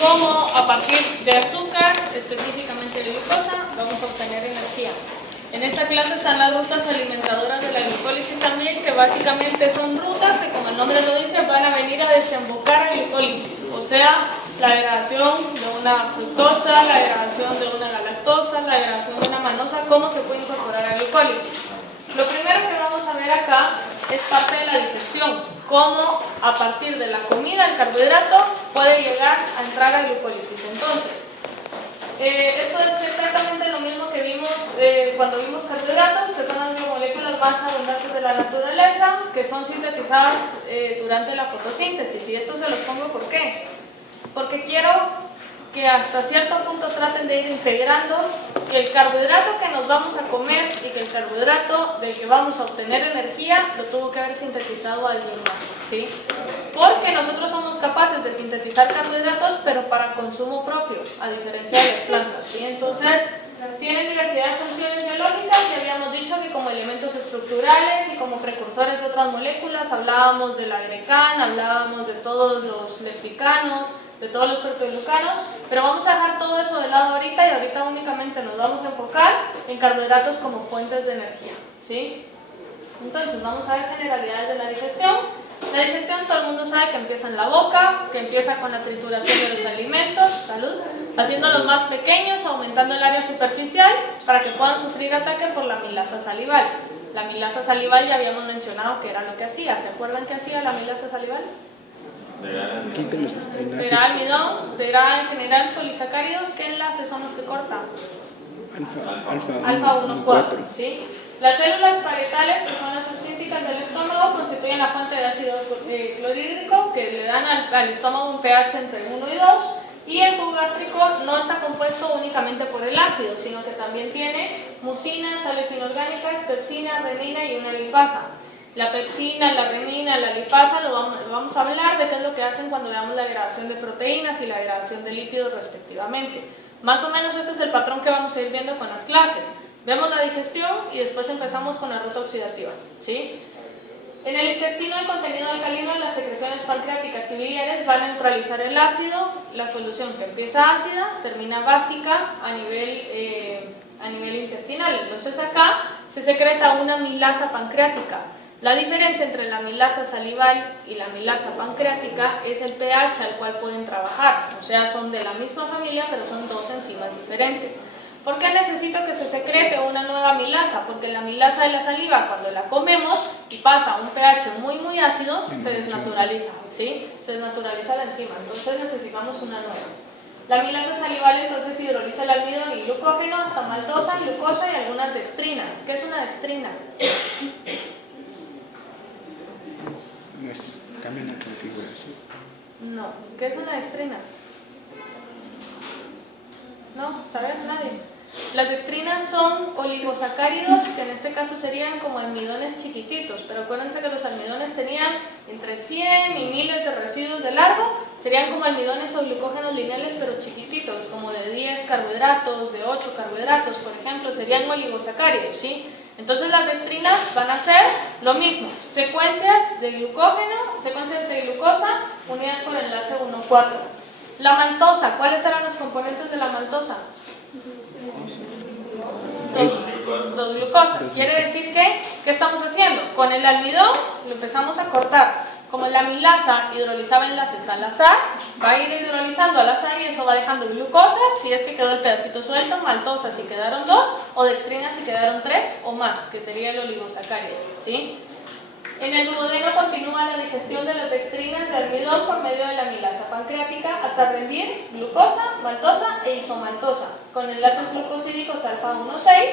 cómo a partir de azúcar, específicamente de glucosa, vamos a obtener energía. En esta clase están las rutas alimentadoras de la glucólisis también, que básicamente son rutas que, como el nombre lo dice, van a venir a desembocar a glucólisis, o sea, la degradación de una fructosa, la degradación de una galactosa, la degradación de una manosa, cómo se puede incorporar a glucólisis. Lo primero que vamos a ver acá es parte de la digestión, cómo a partir de la comida, el carbohidrato, puede llegar a entrar a glucólisis. Entonces, esto es exactamente lo mismo que vimos cuando vimos carbohidratos, que son las biomoléculas más abundantes de la naturaleza, que son sintetizadas durante la fotosíntesis. Y esto se los pongo ¿por qué? Porque quiero que hasta cierto punto traten de ir integrando que el carbohidrato que nos vamos a comer y que el carbohidrato del que vamos a obtener energía lo tuvo que haber sintetizado alguien más, ¿sí? Porque nosotros somos capaces de sintetizar carbohidratos, pero para consumo propio, a diferencia de las plantas, ¿sí? Entonces, tienen diversidad de funciones biológicas y habíamos dicho que como elementos estructurales y como precursores de otras moléculas, hablábamos del agrecan, hablábamos de todos los lepticanos, de todos los proteoglucanos, pero vamos a dejar todo eso de lado ahorita y ahorita únicamente nos vamos a enfocar en carbohidratos como fuentes de energía, ¿sí? Entonces vamos a ver generalidades de la digestión. La digestión todo el mundo sabe que empieza en la boca, que empieza con la trituración de los alimentos, salud, haciéndolos más pequeños, aumentando el área superficial para que puedan sufrir ataque por la amilasa salival. La amilasa salival ya habíamos mencionado que era lo que hacía. ¿Se acuerdan qué hacía la amilasa salival? Era almidón, era en general polisacáridos. ¿Qué enlaces son los que cortan? Alfa 1,4, ¿sí? Las células parietales, que son las subsínticas del estómago, constituyen la fuente de ácido clorhídrico que le dan al estómago un pH entre 1 y 2, y el jugo gástrico no está compuesto únicamente por el ácido, sino que también tiene mucina, sales inorgánicas, pepsina, renina y una lipasa. La pepsina, la renina, la lipasa, lo vamos a hablar de qué es lo que hacen cuando veamos la degradación de proteínas y la degradación de lípidos respectivamente. Más o menos este es el patrón que vamos a ir viendo con las clases. Vemos la digestión y después empezamos con la ruta oxidativa, ¿sí? En el intestino el contenido alcalino de las secreciones pancreáticas y biliares va a neutralizar el ácido. La solución que empieza ácida termina básica a nivel intestinal. Entonces acá se secreta una amilasa pancreática. La diferencia entre la amilasa salival y la amilasa pancreática es el pH al cual pueden trabajar. O sea, son de la misma familia, pero son dos enzimas diferentes. ¿Por qué necesito que se secrete una nueva amilasa? Porque la amilasa de la saliva, cuando la comemos y pasa a un pH muy ácido, se desnaturaliza, ¿sí? Se desnaturaliza la enzima, entonces necesitamos una nueva. La amilasa salival entonces hidroliza el almidón y glucógeno hasta maltosa, glucosa y algunas dextrinas. ¿Qué es una dextrina? Cambia la configuración. No, ¿qué es una dextrina? No, ¿sabe nadie? Las dextrinas son oligosacáridos, que en este caso serían como almidones chiquititos, pero acuérdense que los almidones tenían entre 100 y miles de residuos de largo, serían como almidones o glucógenos lineales pero chiquititos, como de 10 carbohidratos, de 8 carbohidratos, por ejemplo, serían oligosacáridos, ¿sí? Entonces las dextrinas van a ser lo mismo, secuencias de glucógeno, secuencias de glucosa unidas por enlace 1,4. La maltosa, ¿cuáles eran los componentes de la maltosa? Dos glucosas. Quiere decir que, ¿qué estamos haciendo? Con el almidón lo empezamos a cortar. Como la amilasa hidrolizaba enlaces al azar, va a ir hidrolizando al azar y eso va dejando glucosas, si es que quedó el pedacito suelto, maltosas si quedaron 2, o dextrinas si quedaron 3 o más, que sería el oligosacárido, ¿sí? En el duodeno continúa la digestión de las dextrinas de almidón por medio de la amilasa pancreática hasta rendir glucosa, maltosa e isomaltosa, con enlaces glucosídicos alfa 1,6,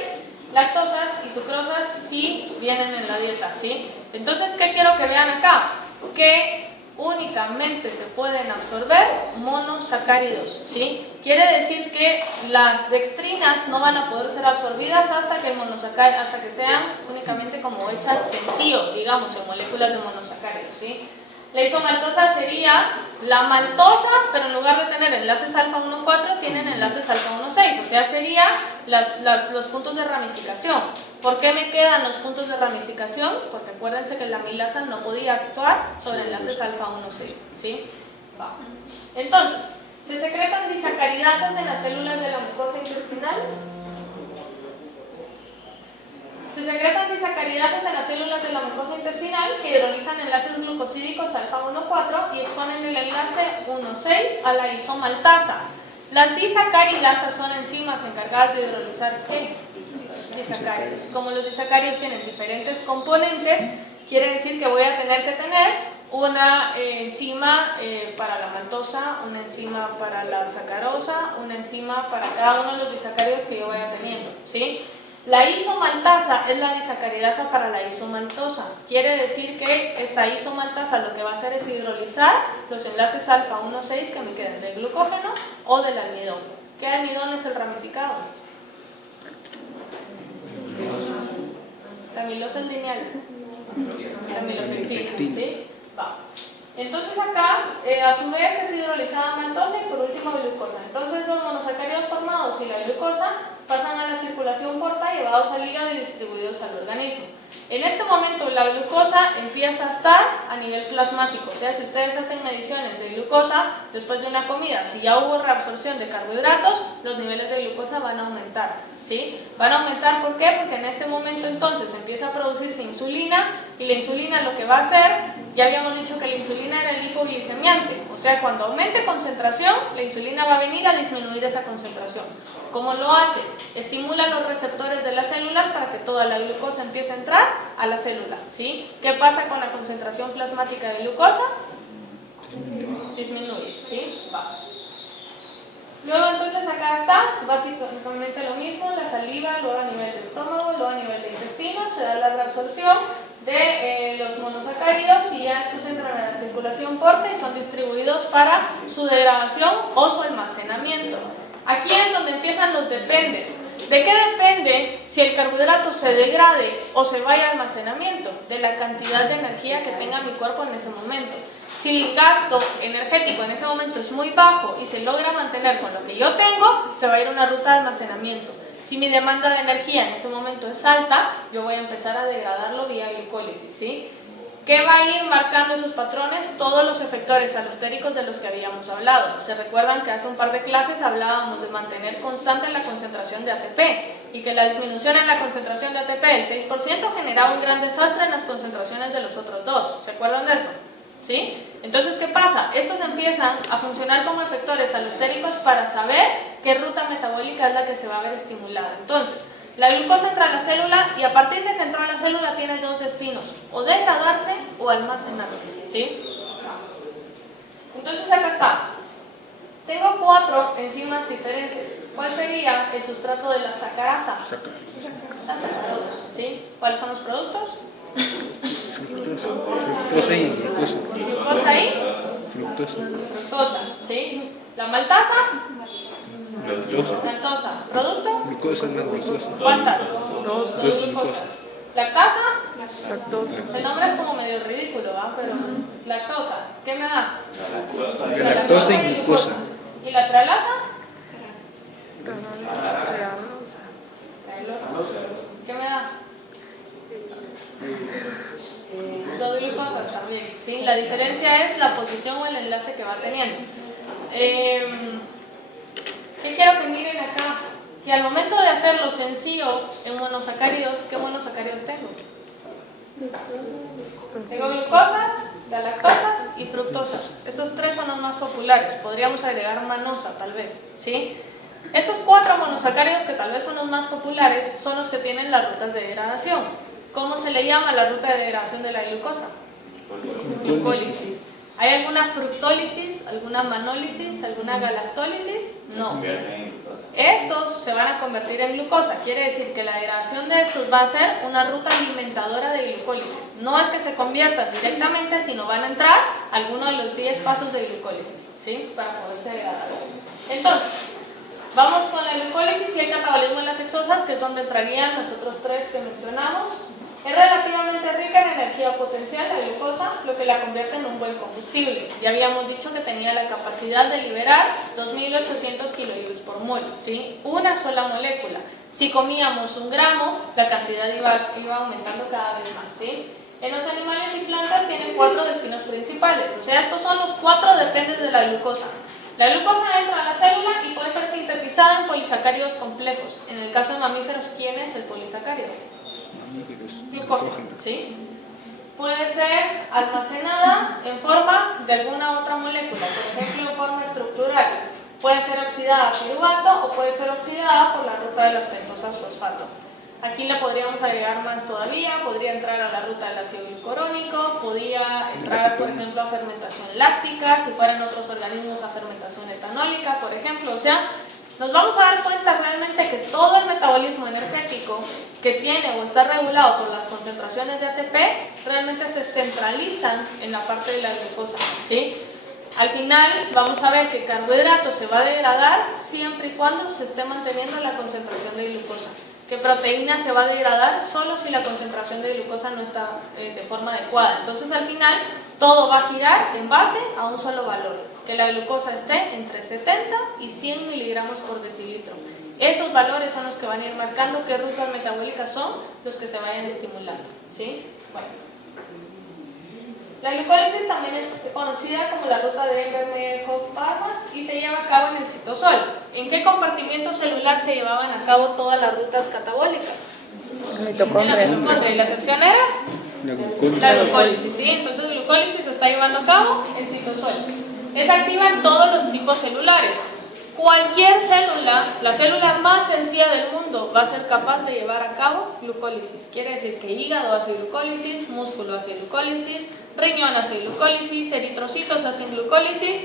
lactosas y sucrosas sí vienen en la dieta, ¿sí? Entonces, ¿qué quiero que vean acá? Que únicamente se pueden absorber monosacáridos, ¿sí? Quiere decir que las dextrinas no van a poder ser absorbidas hasta que sean únicamente como hechas sencillo, digamos, en moléculas de monosacáridos, ¿sí? La isomaltosa sería la maltosa, pero en lugar de tener enlaces alfa 1,4 tienen enlaces alfa 1,6, o sea, serían los puntos de ramificación. ¿Por qué me quedan los puntos de ramificación? Porque acuérdense que la amilasa no podía actuar sobre enlaces alfa 1,6, ¿sí? Entonces, Se secretan disacaridasas en las células de la mucosa intestinal. Se secretan disacaridasas en las células de la mucosa intestinal que hidrolizan enlaces glucosídicos alfa 1,4 y exponen el enlace 1,6 a la isomaltasa. Las disacaridasas son enzimas encargadas de hidrolizar ¿qué? Disacáridos. Como los disacáridos tienen diferentes componentes, quiere decir que voy a tener que tener una enzima para la maltosa, una enzima para la sacarosa, una enzima para cada uno de los disacáridos que yo vaya teniendo, ¿sí? La isomaltasa es la disacaridasa para la isomaltosa. Quiere decir que esta isomaltasa lo que va a hacer es hidrolizar los enlaces alfa 1,6 que me queden del glucógeno o del almidón. ¿Qué almidón es el ramificado? La amilosa es lineal. La amilopectina, ¿sí? Va. Entonces acá, a su vez, es hidrolizada maltosa y por último glucosa. Entonces los monosacáridos formados y la glucosa pasan a la circulación porta, llevados al hígado y distribuidos al organismo. En este momento la glucosa empieza a estar a nivel plasmático, o sea, si ustedes hacen mediciones de glucosa después de una comida, si ya hubo reabsorción de carbohidratos, los niveles de glucosa van a aumentar, ¿sí? Van a aumentar, ¿por qué? Porque en este momento entonces empieza a producirse insulina y la insulina lo que va a hacer, ya habíamos dicho que la insulina era el hipoglicemiante, o sea, cuando aumente concentración, la insulina va a venir a disminuir esa concentración. ¿Cómo lo hace? Estimula los receptores de las células para que toda la glucosa empiece a entrar a la célula, ¿sí? ¿Qué pasa con la concentración plasmática de glucosa? Disminuye, ¿sí? Va. Luego entonces acá está, básicamente lo mismo, la saliva, luego a nivel de estómago, luego a nivel de intestino, se da la reabsorción de los monosacáridos y ya estos entran a la circulación porta y son distribuidos para su degradación o su almacenamiento. Aquí es donde empiezan los dependes. ¿De qué depende si el carbohidrato se degrade o se vaya a almacenamiento? De la cantidad de energía que tenga mi cuerpo en ese momento. Si el gasto energético en ese momento es muy bajo y se logra mantener con lo que yo tengo, se va a ir a una ruta de almacenamiento. Si mi demanda de energía en ese momento es alta, yo voy a empezar a degradarlo vía glucólisis, ¿sí? ¿Qué va a ir marcando esos patrones? Todos los efectores alostéricos de los que habíamos hablado. ¿Se recuerdan que hace un par de clases hablábamos de mantener constante la concentración de ATP y que la disminución en la concentración de ATP del 6% generaba un gran desastre en las concentraciones de los otros dos? ¿Se acuerdan de eso? ¿Sí? Entonces, ¿qué pasa? Estos empiezan a funcionar como efectores alostéricos para saber qué ruta metabólica es la que se va a ver estimulada. Entonces, la glucosa entra a la célula y a partir de que entró a la célula tiene dos destinos, o degradarse o almacenarse, ¿sí? Entonces acá está. Tengo 4 enzimas diferentes. ¿Cuál sería el sustrato de la sacarasa? La sacarosa, ¿sí? ¿Cuáles son los productos? Fructosa y glucosa. Glucosa y fructosa, ¿sí? La maltasa. Maltosa. ¿Producto? Glucosa más glucosa. ¿Cuántas? Dos Dos glucosas. ¿Lactasa? Lactosa. El nombre es como medio ridículo, ¿ah? Pero lactosa. ¿Qué me da? La lactosa y glucosa. ¿Y la tralasa? Trealosa. ¿Qué me da? Dos glucosas también, ¿sí? La diferencia es la posición o el enlace que va teniendo. ¿Qué quiero que miren acá? Que al momento de hacerlo sencillo en monosacáridos, ¿qué monosacáridos tengo? Tengo glucosas, galactosas y fructosas. Estos 3 son los más populares. Podríamos agregar manosa, tal vez, ¿sí? Estos 4 monosacáridos que tal vez son los más populares son los que tienen las rutas de degradación. ¿Cómo se le llama la ruta de degradación de la glucosa? Glucólisis. ¿Hay alguna fructólisis, alguna manólisis, alguna galactólisis? No. Estos se van a convertir en glucosa. Quiere decir que la degradación de estos va a ser una ruta alimentadora de glucólisis. No es que se conviertan directamente, sino van a entrar a alguno de los 10 pasos de glucólisis, ¿sí? Para poderse degradar. Entonces, vamos con la glucólisis y el catabolismo de las hexosas, que es donde entrarían los otros 3 que mencionamos. Es relativamente rica en energía potencial, la glucosa, lo que la convierte en un buen combustible. Ya habíamos dicho que tenía la capacidad de liberar 2.800 kilojoules por mol, ¿sí? Una sola molécula. Si comíamos 1 gramo, la cantidad iba aumentando cada vez más, ¿sí? En los animales y plantas tienen 4 destinos principales, o sea, estos son los 4 dependes de la glucosa. La glucosa entra a la célula y puede ser sintetizada en polisacáridos complejos. En el caso de mamíferos, ¿quién es el polisacárido? Glucosa, ¿sí? Puede ser almacenada en forma de alguna otra molécula, por ejemplo en forma estructural. Puede ser oxidada a piruvato o puede ser oxidada por la ruta de las pentosas fosfato. Aquí le podríamos agregar más todavía, podría entrar a la ruta del ácido glucurónico, podría entrar, por ejemplo, a fermentación láctica, si fueran otros organismos a fermentación etanólica, por ejemplo. O sea, nos vamos a dar cuenta realmente que todo el metabolismo energético que tiene o está regulado por las concentraciones de ATP realmente se centralizan en la parte de la glucosa, ¿sí? Al final vamos a ver que carbohidrato se va a degradar siempre y cuando se esté manteniendo la concentración de glucosa. Que proteína se va a degradar solo si la concentración de glucosa no está de forma adecuada. Entonces al final todo va a girar en base a un solo valor, que la glucosa esté entre 70 y 100 miligramos por decilitro. Esos valores son los que van a ir marcando qué rutas metabólicas son los que se vayan estimulando, ¿sí? Bueno. La glucólisis también es conocida como la ruta de Ehrmann-Hoff-Parmas y se lleva a cabo en el citosol. ¿En qué compartimento celular se llevaban a cabo todas las rutas catabólicas? En la mitocondria. ¿Y la excepción era? La glucólisis, ¿sí? Entonces la glucólisis se está llevando a cabo en citosol. Es activa en todos los tipos celulares. Cualquier célula, la célula más sencilla del mundo, va a ser capaz de llevar a cabo glucólisis. Quiere decir que hígado hace glucólisis, músculo hace glucólisis, riñón hace glucólisis, eritrocitos hacen glucólisis.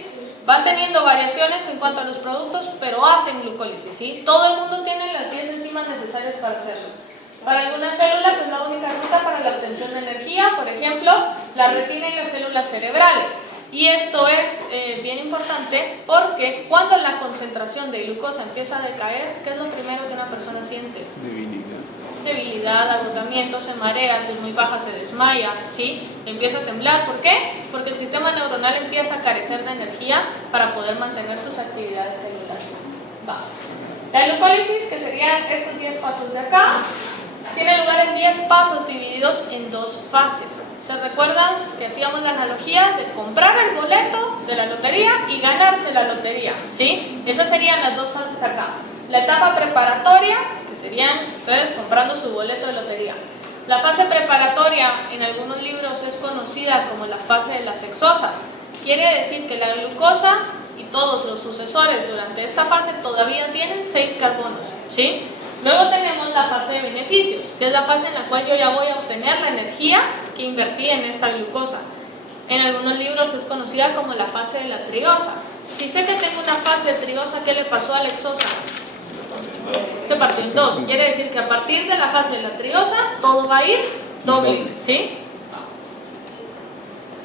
Van teniendo variaciones en cuanto a los productos, pero hacen glucólisis, ¿sí? Todo el mundo tiene las 10 enzimas necesarias para hacerlo. Para algunas células es la única ruta para la obtención de energía, por ejemplo, la retina y las células cerebrales. Y esto es bien importante porque cuando la concentración de glucosa empieza a decaer, ¿qué es lo primero que una persona siente? Debilidad, agotamiento, se marea, si es muy baja se desmaya, ¿sí? Empieza a temblar. ¿Por qué? Porque el sistema neuronal empieza a carecer de energía para poder mantener sus actividades celulares. Va. La glucólisis, que serían estos 10 pasos de acá, tiene lugar en 10 pasos divididos en 2 fases. ¿Se recuerdan que hacíamos la analogía de comprar el boleto de la lotería y ganarse la lotería? ¿Sí? Esas serían las 2 fases acá. La etapa preparatoria, que serían ustedes comprando su boleto de lotería. La fase preparatoria en algunos libros es conocida como la fase de las hexosas. Quiere decir que la glucosa y todos los sucesores durante esta fase todavía tienen 6 carbonos, ¿sí? Luego tenemos la fase de beneficios, que es la fase en la cual yo ya voy a obtener la energía que invertí en esta glucosa. En algunos libros es conocida como la fase de la triosa. Si sé que tengo una fase triosa, ¿qué le pasó a la hexosa? Se partió en 2. Quiere decir que a partir de la fase de la triosa, todo va a ir doble, ¿sí?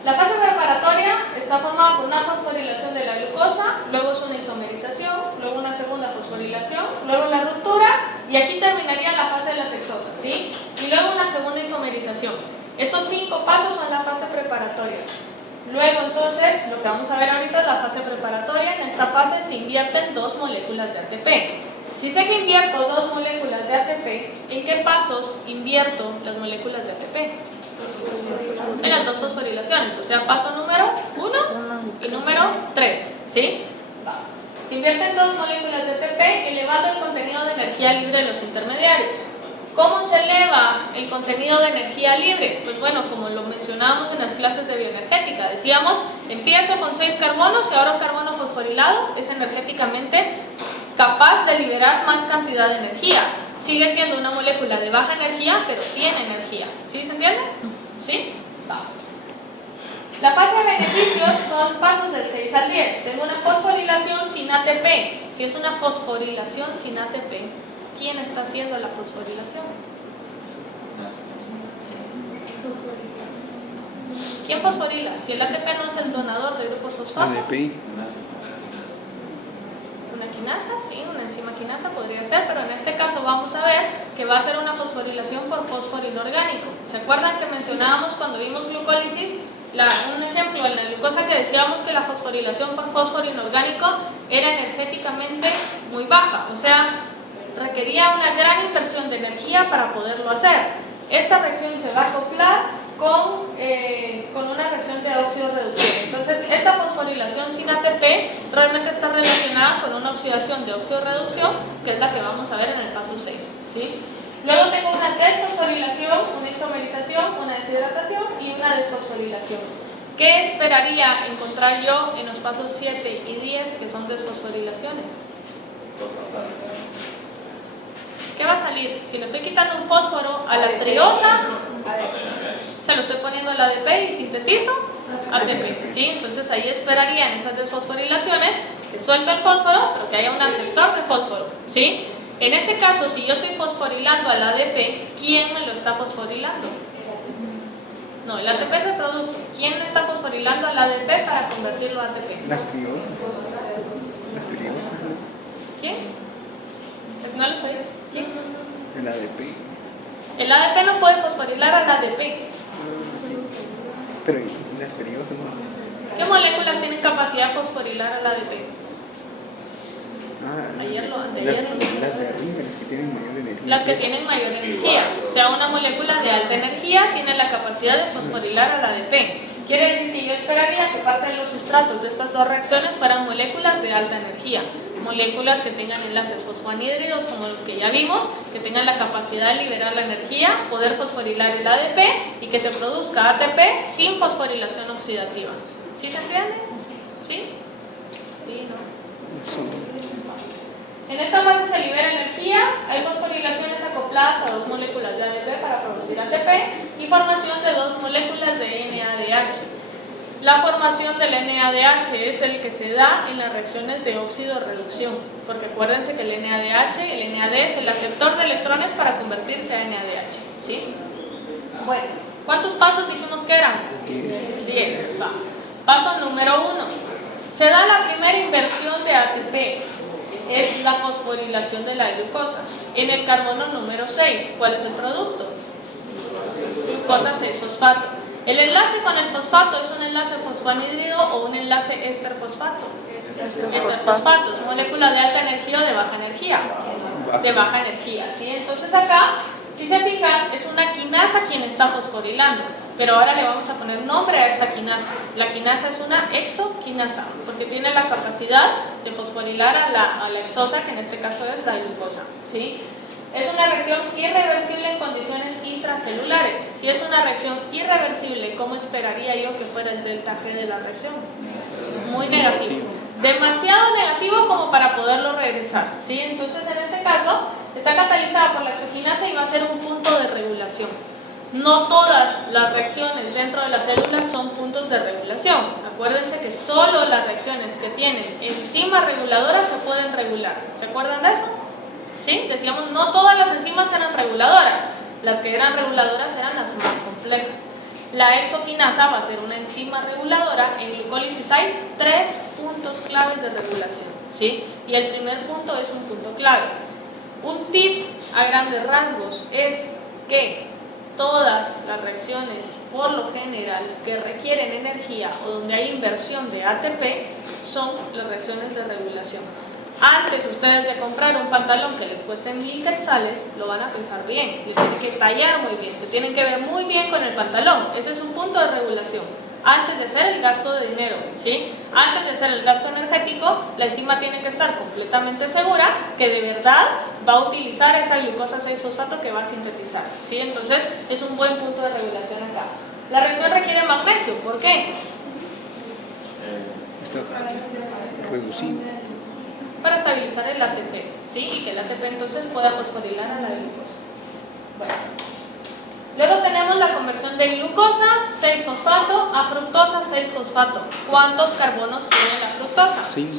La fase preparatoria está formada por una fosforilación de la glucosa, luego es una isomerización, luego una segunda fosforilación, luego la ruptura y aquí terminaría la fase de las hexosas, ¿sí? Y luego una segunda isomerización. Estos 5 pasos son la fase preparatoria. Luego entonces, lo que vamos a ver ahorita es la fase preparatoria. En esta fase se invierten 2 moléculas de ATP. Si sé que invierto 2 moléculas de ATP, ¿en qué pasos invierto las moléculas de ATP? En las 2 fosforilaciones, o sea, paso número 1 y número 3, ¿sí? Se invierten 2 moléculas de ATP elevando el contenido de energía libre de los intermediarios. ¿Cómo se eleva el contenido de energía libre? Pues bueno, como lo mencionábamos en las clases de bioenergética, decíamos, empiezo con 6 carbonos y ahora un carbono fosforilado es energéticamente capaz de liberar más cantidad de energía. Sigue siendo una molécula de baja energía, pero tiene energía. ¿Sí se entiende? ¿Sí? Va. La fase de beneficios son pasos del 6 al 10. Tengo una fosforilación sin ATP. Si es una fosforilación sin ATP, ¿quién está haciendo la fosforilación? ¿Quién fosforila? Si el ATP no es el donador de grupos fosfato. Una quinasa, sí, una enzima quinasa podría ser, pero en este caso vamos a ver que va a ser una fosforilación por fósforo inorgánico. ¿Se acuerdan que mencionábamos cuando vimos glucólisis? Un ejemplo en la glucosa que decíamos que la fosforilación por fósforo inorgánico era energéticamente muy baja, o sea, requería una gran inversión de energía para poderlo hacer. Esta reacción se va a acoplar con una reacción de óxido reducción. Entonces, esta fosforilación sin ATP realmente está relacionada con una oxidación de óxido reducción, que es la que vamos a ver en el paso 6. ¿Sí? Luego tengo una desfosforilación, una isomerización, una deshidratación y una desfosforilación. ¿Qué esperaría encontrar yo en los pasos 7 y 10, que son desfosforilaciones? ¿Qué va a salir? Si le estoy quitando un fósforo a la triosa, se lo estoy poniendo al ADP y sintetizo ATP. ¿Sí? Entonces ahí esperaría en esas desfosforilaciones que suelto el fósforo, pero que haya un aceptor de fósforo. ¿Sí? En este caso, si yo estoy fosforilando al ADP, ¿quién me lo está fosforilando? No, el ATP es el producto. ¿Quién está fosforilando al ADP para convertirlo a ATP? Las triosas. Las triosas. ¿Quién? ¿No lo sé? ¿Quién? El ADP. El ADP no puede fosforilar al ADP. Sí. Pero ¿y las triosas no? ¿Qué moléculas tienen capacidad de fosforilar al ADP? Ayer lo las de arriba, las que tienen mayor energía. Las que tienen mayor energía. O sea, una molécula de alta energía tiene la capacidad de fosforilar al ADP. Quiere decir que yo esperaría que parte de los sustratos de estas dos reacciones fueran moléculas de alta energía. Moléculas que tengan enlaces fosfoanhídridos como los que ya vimos, que tengan la capacidad de liberar la energía, poder fosforilar el ADP y que se produzca ATP sin fosforilación oxidativa. ¿Sí se entiende? ¿Sí? ¿Sí? ¿No? En esta fase se libera energía, hay fosforilaciones acopladas a dos moléculas de ADP para producir ATP y formación de dos moléculas de NADH. La formación del NADH es el que se da en las reacciones de óxido-reducción, porque acuérdense que el NADH, el NAD es el aceptor de electrones para convertirse a NADH. ¿Sí? Bueno, ¿cuántos pasos dijimos que eran? 10. Va. Paso número 1. Se da la primera inversión de ATP. Es la fosforilación de la glucosa. En el carbono número 6, ¿cuál es el producto? Glucosa 6-fosfato. El enlace con el fosfato es un enlace fosfoanhídrido o un enlace éster-fosfato. Éster-fosfato es molécula de alta energía o de baja energía. De baja energía, ¿sí? Entonces acá, si se fijan, es una quinasa quien está fosforilando. Pero ahora le vamos a poner nombre a esta quinasa. La quinasa es una exoquinasa, porque tiene la capacidad de fosforilar a la exosa, que en este caso es la glucosa. ¿Sí? Es una reacción irreversible en condiciones intracelulares. Si es una reacción irreversible, ¿cómo esperaría yo que fuera el delta G de la reacción? Muy negativo. Demasiado negativo como para poderlo regresar. ¿Sí? Entonces, en este caso, está catalizada por la exoquinasa y va a ser un punto de regulación. No todas las reacciones dentro de las células son puntos de regulación. Acuérdense que solo las reacciones que tienen enzimas reguladoras se pueden regular. ¿Se acuerdan de eso? ¿Sí? Decíamos, no todas las enzimas eran reguladoras. Las que eran reguladoras eran las más complejas. La exoquinasa va a ser una enzima reguladora. En glucólisis hay 3 puntos claves de regulación. ¿Sí? Y el primer punto es un punto clave. Un tip a grandes rasgos es que todas las reacciones, por lo general, que requieren energía o donde hay inversión de ATP, son las reacciones de regulación. Antes ustedes de comprar un pantalón que les cueste 1000 quetzales, lo van a pensar bien, les tienen que tallar muy bien, se tienen que ver muy bien con el pantalón. Ese es un punto de regulación. Antes de hacer el gasto de dinero, ¿sí? Antes de hacer el gasto energético, la enzima tiene que estar completamente segura que de verdad va a utilizar esa glucosa 6-fosfato que va a sintetizar, ¿sí? Entonces es un buen punto de regulación acá. La reacción requiere magnesio, ¿por qué? Está reducido. Para estabilizar el ATP, ¿sí? Y que el ATP entonces pueda fosforilar a la glucosa. Bueno. Luego tenemos la conversión de glucosa 6-fosfato a fructosa 6-fosfato. ¿Cuántos carbonos tiene la fructosa? 5.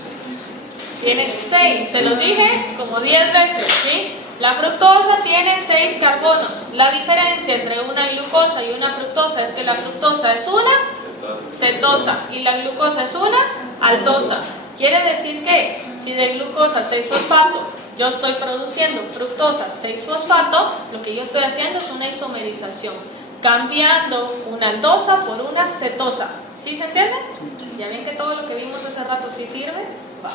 Tiene 6, se los dije como 10 veces, ¿sí? La fructosa tiene 6 carbonos. La diferencia entre una glucosa y una fructosa es que la fructosa es una cetosa y la glucosa es una aldosa. Quiere decir que si de glucosa 6-fosfato yo estoy produciendo fructosa 6-fosfato, lo que yo estoy haciendo es una isomerización, cambiando una aldosa por una cetosa. ¿Sí se entiende? ¿Ya ven que todo lo que vimos hace rato sí sirve? Va.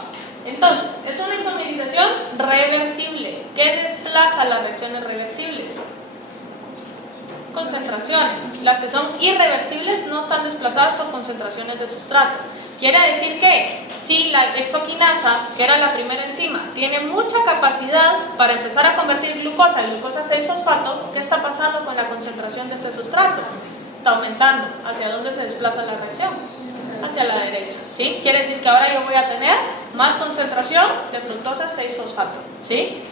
Entonces, es una isomerización reversible. ¿Qué desplaza las reacciones reversibles? concentraciones. Las que son irreversibles no están desplazadas por concentraciones de sustrato. Quiere decir que si la hexoquinasa, que era la primera enzima, tiene mucha capacidad para empezar a convertir glucosa en glucosa 6-fosfato, ¿qué está pasando con la concentración de este sustrato? Está aumentando. ¿Hacia dónde se desplaza la reacción? Hacia la derecha, ¿sí? Quiere decir que ahora yo voy a tener más concentración de fructosa 6-fosfato, ¿sí?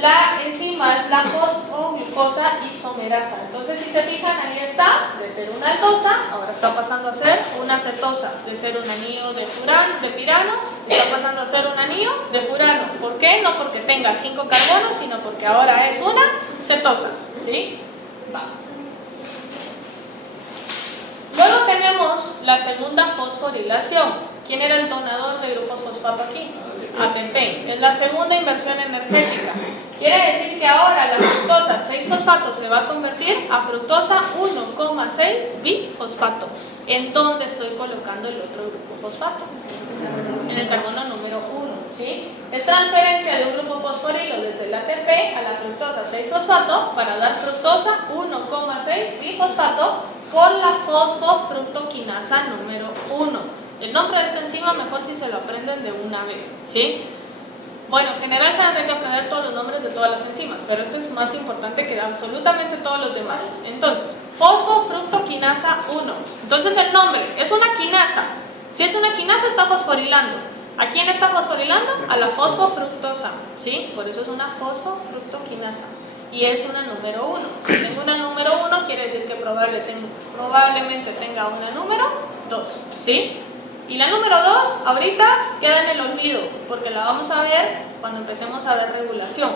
La enzima es la fosfoglucosa isomerasa. Entonces, si se fijan, ahí está, de ser una aldosa, ahora está pasando a ser una cetosa. De ser un anillo de pirano, está pasando a ser un anillo de furano. ¿Por qué? No porque tenga 5 carbonos, sino porque ahora es una cetosa, ¿sí? Va. Luego tenemos la segunda fosforilación. ¿Quién era el donador de grupo fosfato aquí? ATP. Es la segunda inversión energética. Quiere decir que ahora la fructosa 6-fosfato se va a convertir a fructosa 1,6 bifosfato. ¿En dónde estoy colocando el otro grupo fosfato? En el carbono número 1, ¿sí? Es transferencia de un grupo fosforilo desde el ATP a la fructosa 6-fosfato para dar fructosa 1,6 bifosfato con la fosfofructoquinasa número 1. El nombre de esta enzima mejor si se lo aprenden de una vez, ¿sí? Bueno, en general se van a tener que aprender todos los nombres de todas las enzimas, pero este es más importante que absolutamente todos los demás. Entonces, fosfofructoquinasa 1. Entonces el nombre es una quinasa. Si es una quinasa está fosforilando. ¿A quién está fosforilando? A la fosfofructosa, ¿sí? Por eso es una fosfofructoquinasa. Y es una número 1. Si tengo una número 1, quiere decir que probablemente tenga una número 2, ¿sí? Y la número 2 ahorita queda en el olvido, porque la vamos a ver cuando empecemos a ver regulación.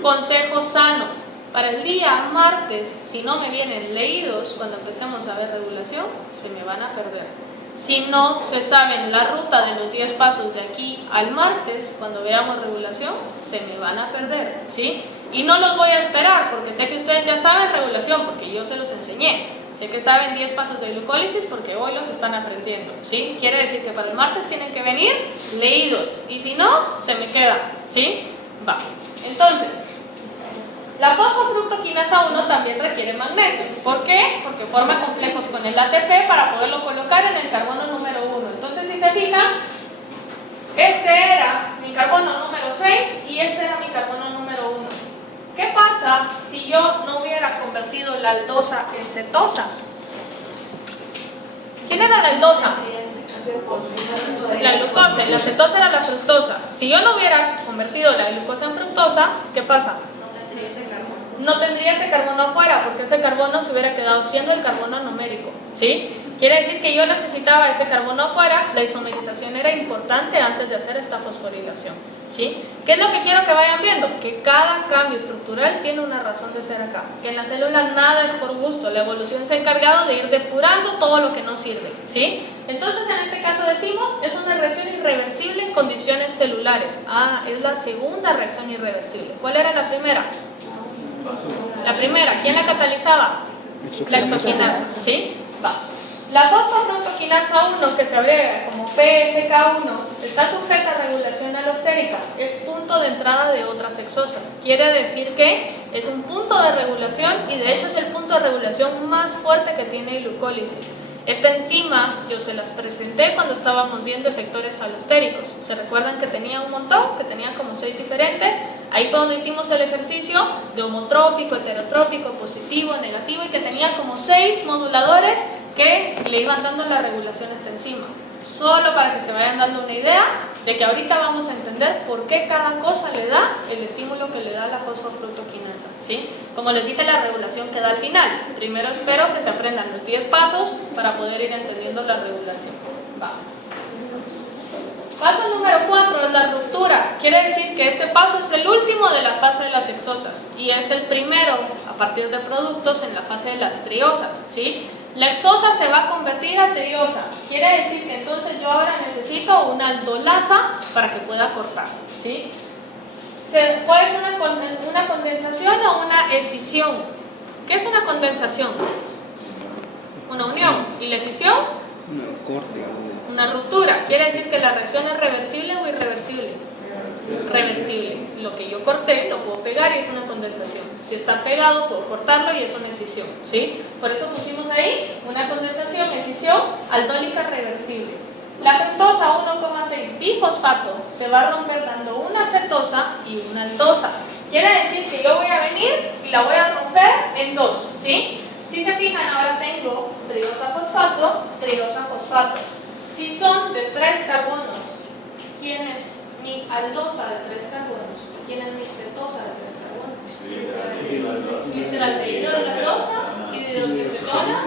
Consejo sano. Para el día martes, si no me vienen leídos cuando empecemos a ver regulación, se me van a perder. Si no se saben la ruta de los 10 pasos de aquí al martes, cuando veamos regulación, se me van a perder, ¿sí? Y no los voy a esperar, porque sé que ustedes ya saben regulación, porque yo se los enseñé. Sé que saben 10 pasos de glucólisis porque hoy los están aprendiendo, ¿sí? Quiere decir que para el martes tienen que venir leídos, y si no, se me quedan, ¿sí? Va. Entonces, la fosfofructoquinasa 1 también requiere magnesio. ¿Por qué? Porque forma complejos con el ATP para poderlo colocar en el carbono número 1. Entonces, si se fijan, este era mi carbono número 6 y este era mi carbono número 1. ¿Qué pasa si yo no hubiera convertido la aldosa en cetosa? ¿Quién era la aldosa? La glucosa, y la cetosa era la fructosa. Si yo no hubiera convertido la glucosa en fructosa, ¿qué pasa? No tendría ese carbono afuera, porque ese carbono se hubiera quedado siendo el carbono numérico, ¿sí? Quiere decir que yo necesitaba ese carbono afuera. La isomerización era importante antes de hacer esta fosforilación, ¿sí? ¿Qué es lo que quiero que vayan viendo? Que cada cambio estructural tiene una razón de ser acá. Que en la célula nada es por gusto. La evolución se ha encargado de ir depurando todo lo que no sirve, ¿sí? Entonces, en este caso decimos, es una reacción irreversible en condiciones celulares. Ah, es la segunda reacción irreversible. ¿Cuál era la primera? La primera, ¿quién la catalizaba? La exoquinasa, ¿sí? Va. La fosfofructoquinasa 1, que se abrevia como PFK1, está sujeta a regulación alostérica. Es punto de entrada de otras hexosas. Quiere decir que es un punto de regulación y de hecho es el punto de regulación más fuerte que tiene glucólisis. Esta enzima yo se las presenté cuando estábamos viendo efectores alostéricos. ¿Se recuerdan que tenía un montón? Que tenía como 6 diferentes. Ahí fue donde hicimos el ejercicio de homotrópico, heterotrópico, positivo, negativo, y que tenía como 6 moduladores que le iban dando la regulación a esta enzima. Solo para que se vayan dando una idea de que ahorita vamos a entender por qué cada cosa le da el estímulo que le da la fosfofructoquinasa, ¿sí? Como les dije, la regulación queda al final. Primero espero que se aprendan los 10 pasos para poder ir entendiendo la regulación. Va. Paso número 4 es la ruptura. Quiere decir que este paso es el último de la fase de las hexosas y es el primero a partir de productos en la fase de las triosas, ¿sí? La hexosa se va a convertir a triosa. Quiere decir que entonces yo ahora necesito una aldolasa para que pueda cortar, ¿sí? Puede ser una condensación o una escisión. ¿Qué es una condensación? Una unión. ¿Y la escisión? Una ruptura. Quiere decir que la reacción es reversible o irreversible. reversible. Lo que yo corté lo puedo pegar y es una condensación. Si está pegado puedo cortarlo y es una escisión, ¿sí? Por eso pusimos ahí una condensación, escisión, aldólica reversible. La fructosa 1,6 bifosfato se va a romper dando una cetosa y una aldosa. Quiere decir que yo voy a venir y la voy a romper en dos, ¿sí? Si se fijan, ahora tengo triosa fosfato, triosa fosfato. Si son de 3 carbonos, ¿quién es mi aldosa de 3 carbonos? ¿Quién es mi cetosa de 3 carbonos? Gliceraldehído de la aldosa y dihidroxiacetona,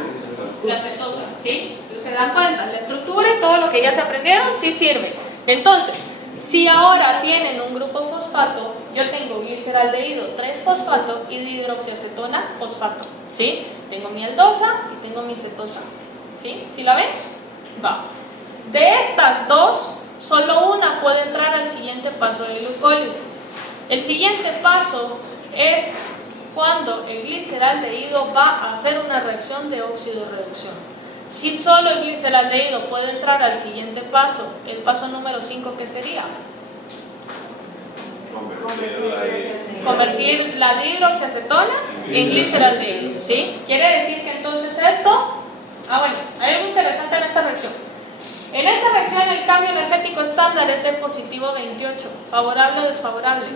la cetosa, ¿sí? Entonces se dan cuenta, la estructura y todo lo que ya se aprendieron sí sirve. Entonces, si ahora tienen un grupo fosfato, yo tengo gliceraldehído 3-fosfato y dihidroxiacetona fosfato, ¿sí? Tengo mi aldosa y tengo mi cetosa, ¿sí? ¿Sí la ven? Va. De estas dos, solo una puede entrar al siguiente paso de glucólisis. El siguiente paso es cuando el gliceraldehído va a hacer una reacción de óxido-reducción. Si solo el gliceraldehído puede entrar al siguiente paso, el paso número 5, ¿qué sería? Convertir la dihidroxiacetona en gliceraldehído, ¿sí? Quiere decir que entonces esto... bueno, hay algo interesante en esta reacción. En esta reacción el cambio energético estándar es de positivo 28, favorable o desfavorable.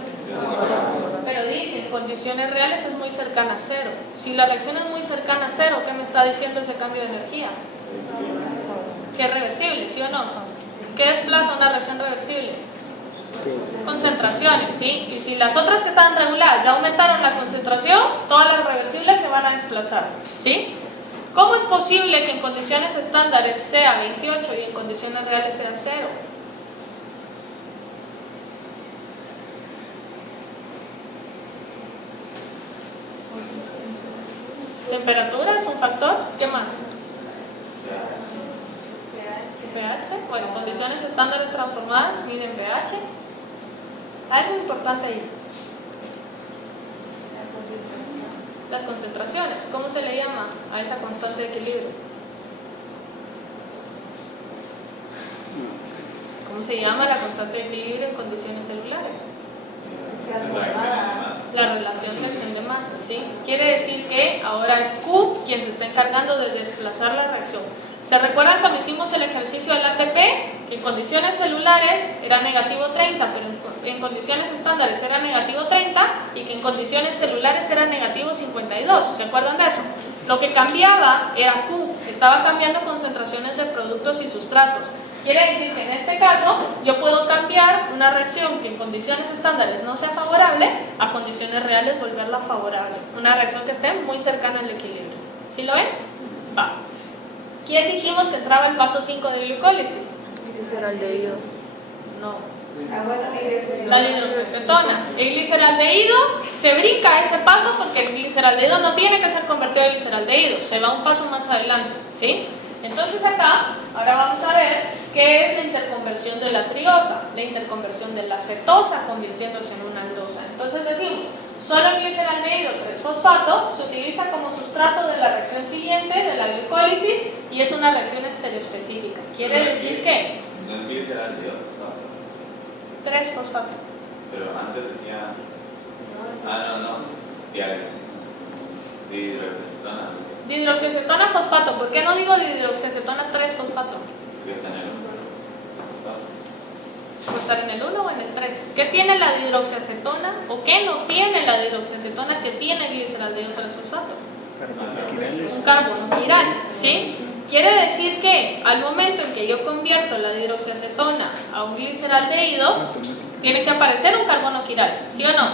Pero dice, en condiciones reales es muy cercana a cero. Si la reacción es muy cercana a cero, ¿qué me está diciendo ese cambio de energía? Que es reversible, ¿sí o no? ¿Qué desplaza una reacción reversible? Concentraciones, ¿sí? Y si las otras que estaban reguladas ya aumentaron la concentración, todas las reversibles se van a desplazar, ¿sí? ¿Cómo es posible que en condiciones estándares sea 28 y en condiciones reales sea 0? ¿Temperatura es un factor? ¿Qué más? pH. Bueno, condiciones estándares transformadas miden pH. Algo importante ahí. Las concentraciones. ¿Cómo se le llama a esa constante de equilibrio? ¿Cómo se llama la constante de equilibrio en condiciones celulares? La relación de acción de masa, ¿sí? Quiere decir que ahora es Q quien se está encargando de desplazar la reacción. ¿Se recuerdan cuando hicimos el ejercicio del ATP? Que en condiciones celulares era negativo 30, pero en condiciones estándares era negativo 30 y que en condiciones celulares era negativo 52. ¿Se acuerdan de eso? Lo que cambiaba era Q, estaba cambiando concentraciones de productos y sustratos. Quiere decir que en este caso yo puedo cambiar una reacción que en condiciones estándares no sea favorable a condiciones reales volverla favorable. Una reacción que esté muy cercana al equilibrio. ¿Sí lo ven? Va. ¿Quién dijimos que entraba el paso 5 de glucólisis? Gliceraldehído. No. La dihidroxiacetona. El gliceraldehído se brinca ese paso porque el gliceraldehído no tiene que ser convertido a gliceraldehído, se va un paso más adelante, ¿sí? Entonces acá, ahora vamos a ver qué es la interconversión de la triosa, la interconversión de la cetosa convirtiéndose en una aldosa. Entonces decimos, solo el gliceraldehído 3-fosfato se utiliza como sustrato de la reacción siguiente, de la glucólisis, y es una reacción estereoespecífica. Quiere decir que... No es gliceraldehído, 3-fosfato. pero antes decía... Dihidroxiacetona. Dihidroxiacetona fosfato. ¿Por qué no digo dihidroxiacetona 3-fosfato? Que está en el 1. ¿Puede estar en el 1 o en el 3? ¿Qué tiene la dihidroxiacetona o qué no tiene la dihidroxiacetona que tiene el gliceraldehído 3-fosfato? Carbonos quirales. Un carbono quiral, ¿sí? Quiere decir que al momento en que yo convierto la dihidroxiacetona a un gliceraldehído, tiene que aparecer un carbono quiral, ¿sí o no?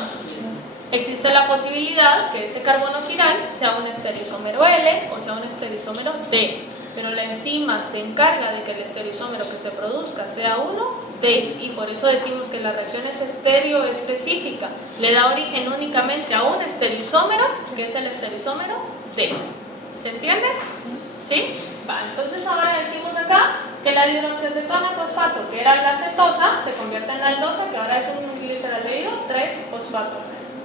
Existe la posibilidad que ese carbono quiral sea un estereoisómero L o sea un estereoisómero D, pero la enzima se encarga de que el estereoisómero que se produzca sea uno D, y por eso decimos que la reacción es estereoespecífica, le da origen únicamente a un estereoisómero, que es el estereoisómero D. ¿Se entiende? ¿Sí? Va, entonces ahora decimos acá que la dihidroxiacetona fosfato, que era la cetosa, se convierte en aldosa, que ahora es un gliceraldehído 3-fosfato.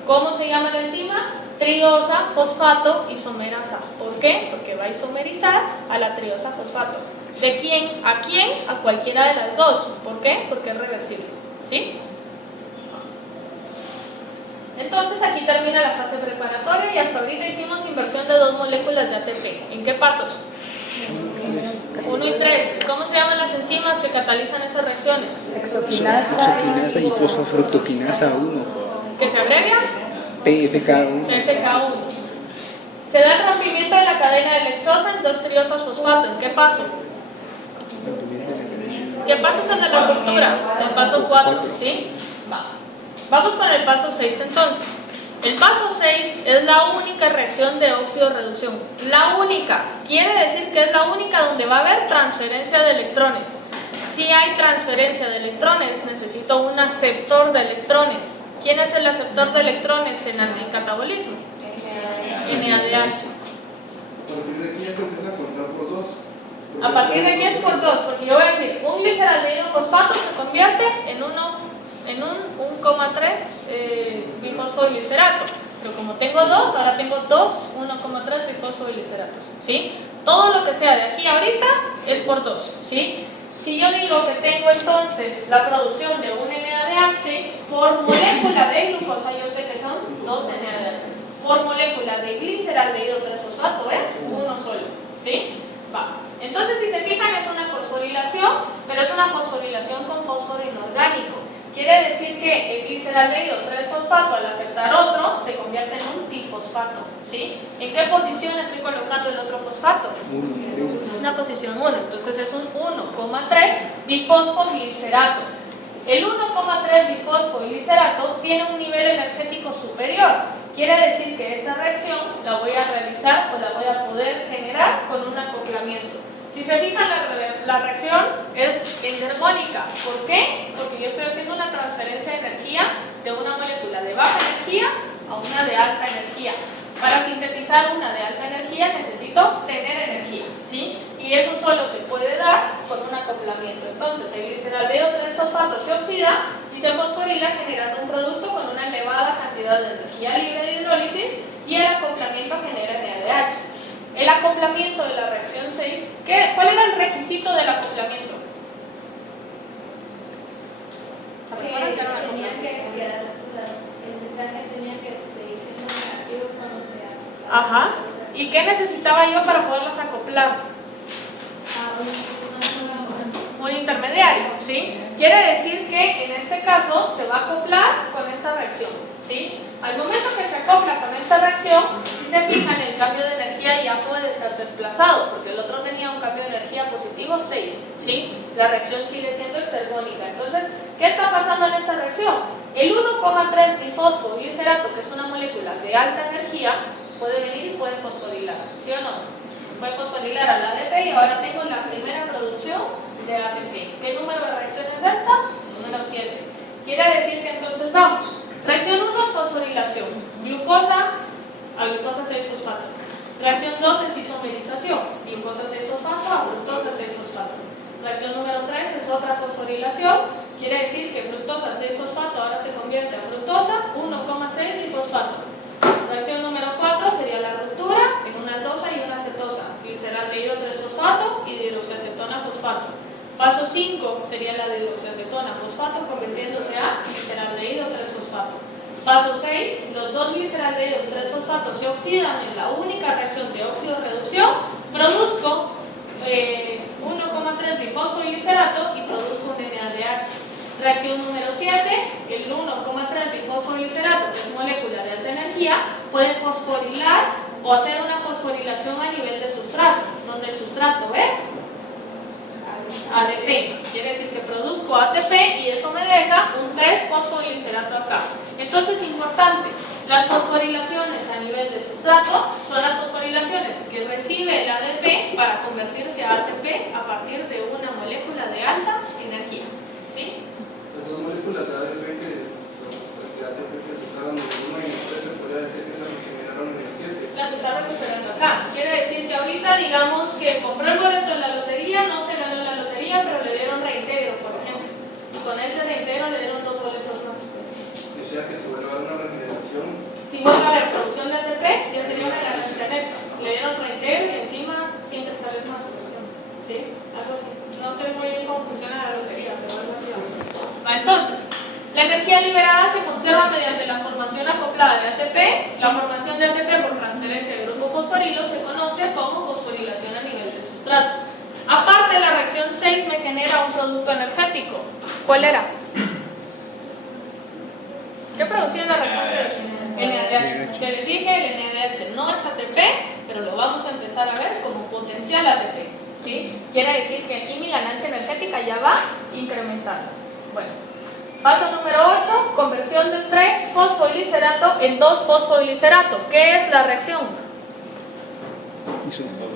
¿Cómo se llama la enzima? Triosa fosfato isomerasa. ¿Por qué? Porque va a isomerizar a la triosa fosfato. ¿De quién a quién? A cualquiera de las dos. ¿Por qué? Porque es reversible. ¿Sí? Entonces aquí termina la fase preparatoria y hasta ahorita hicimos inversión de 2 moléculas de ATP. ¿En qué pasos? 1 y 3. ¿Cómo se llaman las enzimas que catalizan esas reacciones? Exoquinasa y fosfofructoquinasa 1. ¿Que se abrevia? PFK1. PFK1. Se da el rompimiento de la cadena del hexosa en 2 triosos fosfato. ¿En qué paso? ¿Qué paso es el de la ruptura? El paso 4, ¿sí? Vamos con el paso 6 entonces. El paso 6 es la única reacción de óxido-reducción. La única. Quiere decir que es la única donde va a haber transferencia de electrones. Si hay transferencia de electrones, necesito un aceptor de electrones. ¿Quién es el aceptor de electrones en el catabolismo? NADH. A partir de aquí es por 2, porque yo voy a decir, un gliceraldehído fosfato se convierte en un 1,3 bifosfoglicerato. Pero como tengo 2, ahora tengo 1,3 bifosfogliceratos, ¿sí? Todo lo que sea de aquí ahorita es por 2, ¿sí? Si yo digo que tengo entonces la producción de un NADH por molécula de glucosa, yo sé que son 2 NADH. Por molécula de gliceraldehído 3-fosfato es uno solo, ¿sí? Va. Entonces, si se fijan, es una fosforilación, pero es una fosforilación con fósforo inorgánico. Quiere decir que el gliceraldehído 3-fosfato, al aceptar otro, se convierte en un difosfato, ¿sí? ¿En qué posición estoy colocando el otro fosfato? Una posición 1, entonces es un 1,3 bifosfoglicerato. El 1,3 bifosfoglicerato tiene un nivel energético superior. Quiere decir que esta reacción la voy a realizar o la voy a poder generar con un acoplamiento. Si se fijan, la reacción es endermónica. ¿Por qué? Porque yo estoy haciendo una transferencia de energía de una molécula de baja energía a una de alta energía. Para sintetizar una de alta energía necesito tener energía, ¿sí? Y eso solo se puede dar con un acoplamiento. Entonces, el gliceraldehído 3-fosfato se oxida y se fosforila generando un producto con una elevada cantidad de energía libre de hidrólisis y el acoplamiento genera NADH. El acoplamiento de la reacción 6, ¿cuál era el requisito del acoplamiento? Ajá. ¿Y qué necesitaba yo para poderlas acoplar? Un intermediario, ¿sí? Quiere decir que en este caso se va a acoplar con esta reacción, ¿sí? Al momento que se acopla con esta reacción, si se fijan, el cambio de energía ya puede ser desplazado, porque el otro tenía un cambio de energía positivo 6, ¿sí? La reacción sigue siendo exergónica. Entonces, ¿qué está pasando en esta reacción? El 1,3 bifosfoglicerato, que es una molécula de alta energía, puede venir y puede fosforilar, ¿sí o no? Puede fosforilar al ADP y ahora tengo la primera producción de ATP. ¿Qué número de reacción es esta? Número 7. Quiere decir que entonces vamos. Reacción 1 es fosforilación. Glucosa a glucosa 6-fosfato. Reacción 2 es isomerización. Glucosa 6-fosfato a fructosa 6-fosfato. Reacción número 3 es otra fosforilación. Quiere decir que fructosa 6-fosfato ahora se convierte a fructosa 1,6 difosfato. Reacción número 4 sería la ruptura en una aldosa y una acetosa, gliceraldehído 3-fosfato y dihidroxiacetona fosfato. Paso 5 sería la dihidroxiacetona fosfato convirtiéndose a gliceraldehído 3-fosfato. Paso 6, los dos gliceraldehídos 3-fosfato se oxidan en la única reacción de óxido-reducción, produzco 1,3 bifosfoglicerato y produzco un NADH. Reacción número 7, el 1,3 bifosfoglicerato, que es molécula de alta energía, puede fosforilar o hacer una fosforilación a nivel de sustrato, donde el sustrato es ADP. Quiere decir que produzco ATP y eso me deja un 3-fosfoglicerato acá. Entonces, importante, las fosforilaciones a nivel de sustrato son las fosforilaciones que recibe el ADP para convertirse a ATP a partir de una molécula de alta energía. ¿Sí? Las dos moléculas de ADP que se usaron en el 1 y el 3 se podría decir que se regeneraron en el 7. Las está recuperando acá. Quiere decir que ahorita, digamos que compró el boleto en la lotería, no se ganó en la lotería, pero le dieron reintegro, por ejemplo. Y con ese reintegro le dieron 2 boletos más. O sea que se vuelve a dar una regeneración. Si vuelve a haber producción de ATP, ya sería una ganancia neta. Le dieron reintegro y encima siempre sales más. ¿Sí? Algo así. No sé muy bien cómo funciona la lotería, pero algo así. Entonces, la energía energía liberada se conserva mediante la formación acoplada de ATP. La formación de ATP por transferencia de grupo fosforilo se conoce como fosforilación a nivel de sustrato. Aparte, la reacción 6 me genera un producto energético. ¿Cuál era? ¿Qué producía la reacción 6? NADH. Que les dije, el NADH no es ATP, pero lo vamos a empezar a ver como potencial ATP. ¿Sí? Quiere decir que aquí mi ganancia energética ya va incrementando. Bueno, paso número 8, conversión del 3-fosfoilicerato en 2-fosfoilicerato. ¿Qué es la reacción?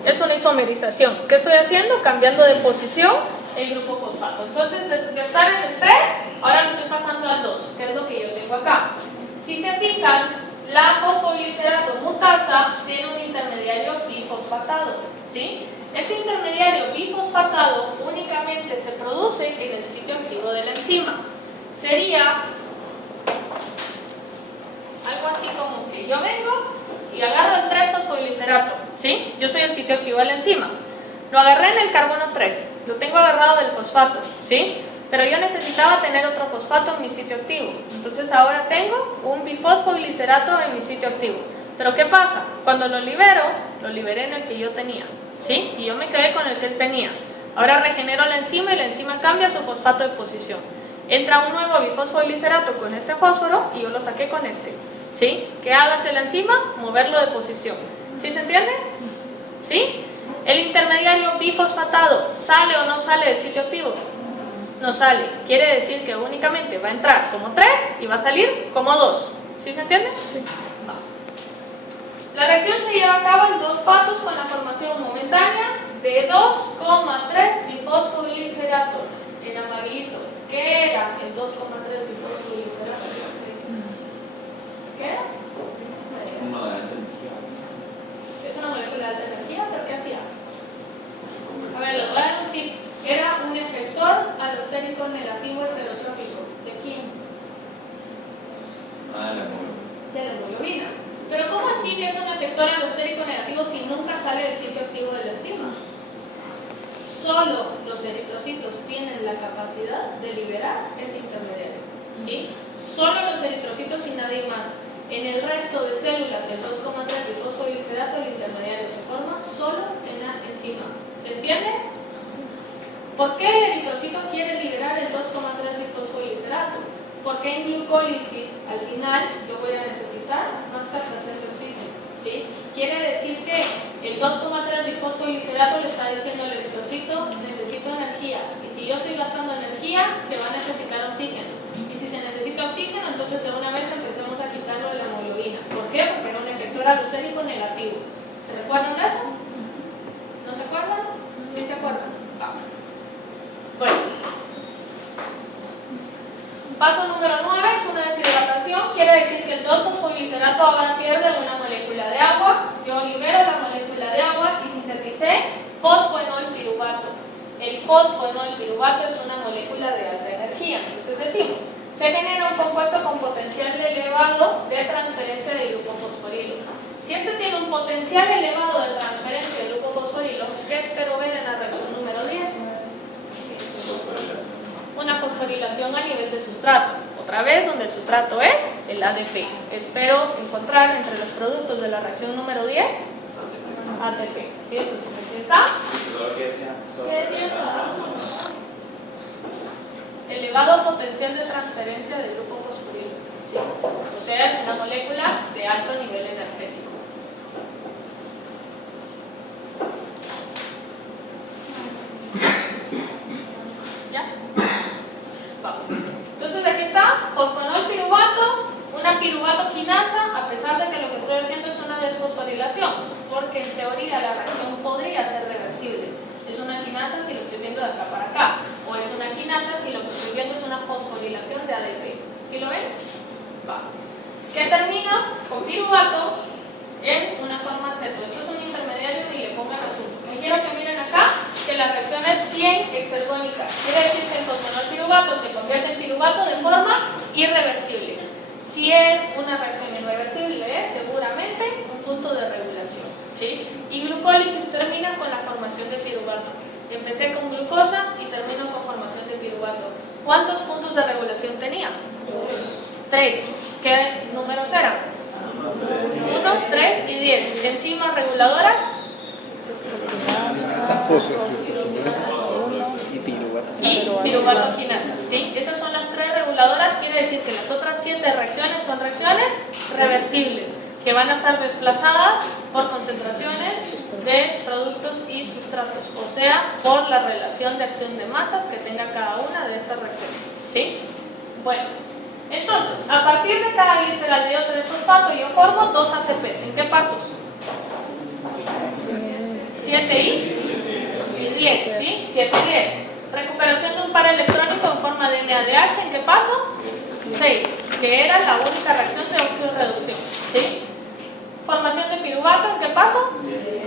Es una isomerización. ¿Qué estoy haciendo? Cambiando de posición el grupo fosfato. Entonces, de estar en el 3, ahora lo estoy pasando al 2, que es lo que yo tengo acá. Si se fijan, la fosfoilicerato mutasa tiene un intermediario bifosfatado, ¿sí? Este intermediario bifosfatado únicamente se produce en el sitio activo de la enzima. Sería algo así como que yo vengo y agarro el 3-fosfoilicerato, ¿sí? Yo soy el sitio activo de la enzima. Lo agarré en el carbono 3, lo tengo agarrado del fosfato, ¿sí? Pero yo necesitaba tener otro fosfato en mi sitio activo. Entonces ahora tengo un bifosfoilicerato en mi sitio activo. Pero ¿qué pasa? Cuando lo libero, lo liberé en el que yo tenía, ¿sí? Y yo me quedé con el que él tenía. Ahora regenero la enzima y la enzima cambia su fosfato de posición. Entra un nuevo bifosfoilicerato con este fósforo y yo lo saqué con este, ¿sí? ¿Qué hace la enzima? Moverlo de posición. ¿Sí se entiende? ¿Sí? El intermediario bifosfatado, ¿sale o no sale del sitio activo? No sale. Quiere decir que únicamente va a entrar como 3 y va a salir como 2. ¿Sí se entiende? Sí. La reacción se lleva a cabo en 2 pasos con la formación momentánea de 2,3 bifosfoilicerato en amarillito. ¿Qué era el 2,3 bifosfoilicerato? ¿Qué era? Una de alta energía. Es una molécula de alta energía, pero ¿qué hacía? A ver, les voy a dar un tip. Era un efector alostérico negativo heterotrópico. ¿De quién? Ah, la mueve. De la hemoglobina. Pero ¿cómo así que es un efector alostérico negativo si nunca sale del sitio activo de la enzima? Solo los eritrocitos tienen la capacidad de liberar ese intermediario, ¿sí? Solo los eritrocitos y nadie más. En el resto de células, el 2,3 bifosfoilicerato, el intermediario se forma solo en la enzima. ¿Se entiende? ¿Por qué el eritrocito quiere liberar el 2,3 bifosfoilicerato? Porque en glucólisis, al final, yo voy a necesitar más captación de oxígeno, ¿sí? Quiere decir que el 2,3 bifosfoilicerato le está diciendo al eritrocito, necesito energía. Y si yo estoy gastando energía, se va a necesitar oxígeno. Y si se necesita oxígeno, entonces de una vez empecemos a quitarlo de la hemoglobina. ¿Por qué? Porque era un efector alostérico negativo. ¿Se recuerdan de eso? ¿No se acuerdan? ¿Sí se acuerdan? Bueno. Paso número 9 es una deshidratación. Quiere decir que el 2-fosfoilicerato ahora pierde una molécula de agua. Yo libero la molécula de agua y sinteticé fosfoenol piruvato. El fosfoenol piruvato es una molécula de alta energía. Entonces decimos, se genera un compuesto con potencial elevado de transferencia de grupo fosforilo. Si este tiene un potencial elevado de transferencia de grupo fosforilo, ¿qué espero ver en la reacción número 10? Una fosforilación a nivel de sustrato. Otra vez, donde el sustrato es el ADP. Espero encontrar entre los productos de la reacción número 10 ATP. ¿Sí? Entonces, aquí está. ¿Qué decía? Elevado potencial de transferencia del grupo fosforilo. ¿Sí? O sea, es una molécula de alto nivel energético. ¿Ya? Vamos. Entonces aquí está, fosfonol piruvato, una piruvato quinasa, a pesar de que lo que estoy haciendo es una desfosforilación, porque en teoría la reacción podría ser reversible. Es una quinasa si lo estoy viendo de acá para acá, o es una quinasa si lo que estoy viendo es una fosforilación de ADP. ¿Sí lo ven? Va. Que termina con piruvato en una forma ceto. Esto es un intermediario y le pongan asunto. Me quiero que miren acá que la reacción es bien exergónica. Quiere decir que el fosfonol piruvato se convierte en piruvato de forma irreversible. Si es una reacción irreversible, es seguramente un punto de regulación, ¿sí? Y glucólisis termina con la formación de piruvato. Empecé con glucosa y termino con formación de piruvato. ¿Cuántos puntos de regulación tenía? 3. ¿Qué números eran? 1, 3 y 10. Enzimas reguladoras. Y piruvato. Y piruvato quinasa, ¿sí? Esas son las 3 reguladoras, quiere decir que las otras 7 reacciones son reacciones reversibles, que van a estar desplazadas por concentraciones de productos y sustratos, o sea, por la relación de acción de masas que tenga cada una de estas reacciones, ¿sí? Bueno, entonces, a partir de cada gliceraldehído 3-fosfato yo formo 2 ATPs. ¿En qué pasos? 7 y 10, ¿sí? 7 y 10. Recuperación de un par electrónico en forma de NADH, ¿en qué paso? 6, que era la única reacción de óxido de reducción, ¿sí? Formación de piruvato, ¿en qué paso?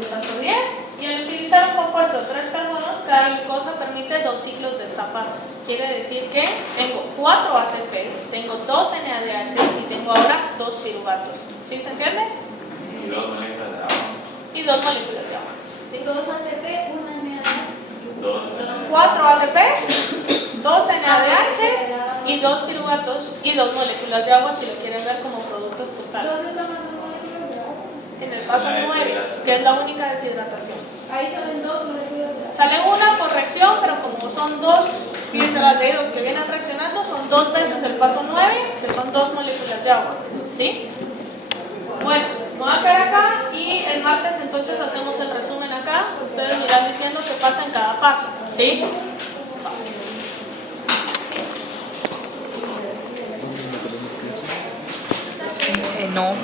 Paso 10. Y al utilizar un compuesto de 3 carbonos, cada glucosa permite 2 ciclos de esta fase. Quiere decir que tengo 4 ATPs, tengo 2 NADH y tengo ahora 2 piruvatos. ¿Sí se entiende? Y 2 moléculas de agua. Y 2 moléculas de agua. ¿Sí? 2 ATP, 1 NADH. 4 ATPs, 2 NADH y 2 piruvatos y 2 moléculas de agua si lo quieren ver como productos totales. ¿Dónde están las 2 moléculas de agua? En el paso 9, que es la única deshidratación. Ahí salen 2 moléculas de agua. Sale una por reacción, pero como son 2 gliceraldehídos que vienen reaccionando, son 2 veces el paso 9, que son 2 moléculas de agua. ¿Sí? Bueno, me voy a quedar acá y el martes entonces hacemos el resumen acá. Ustedes me irán diciendo qué pasa en cada paso. ¿Sí? No.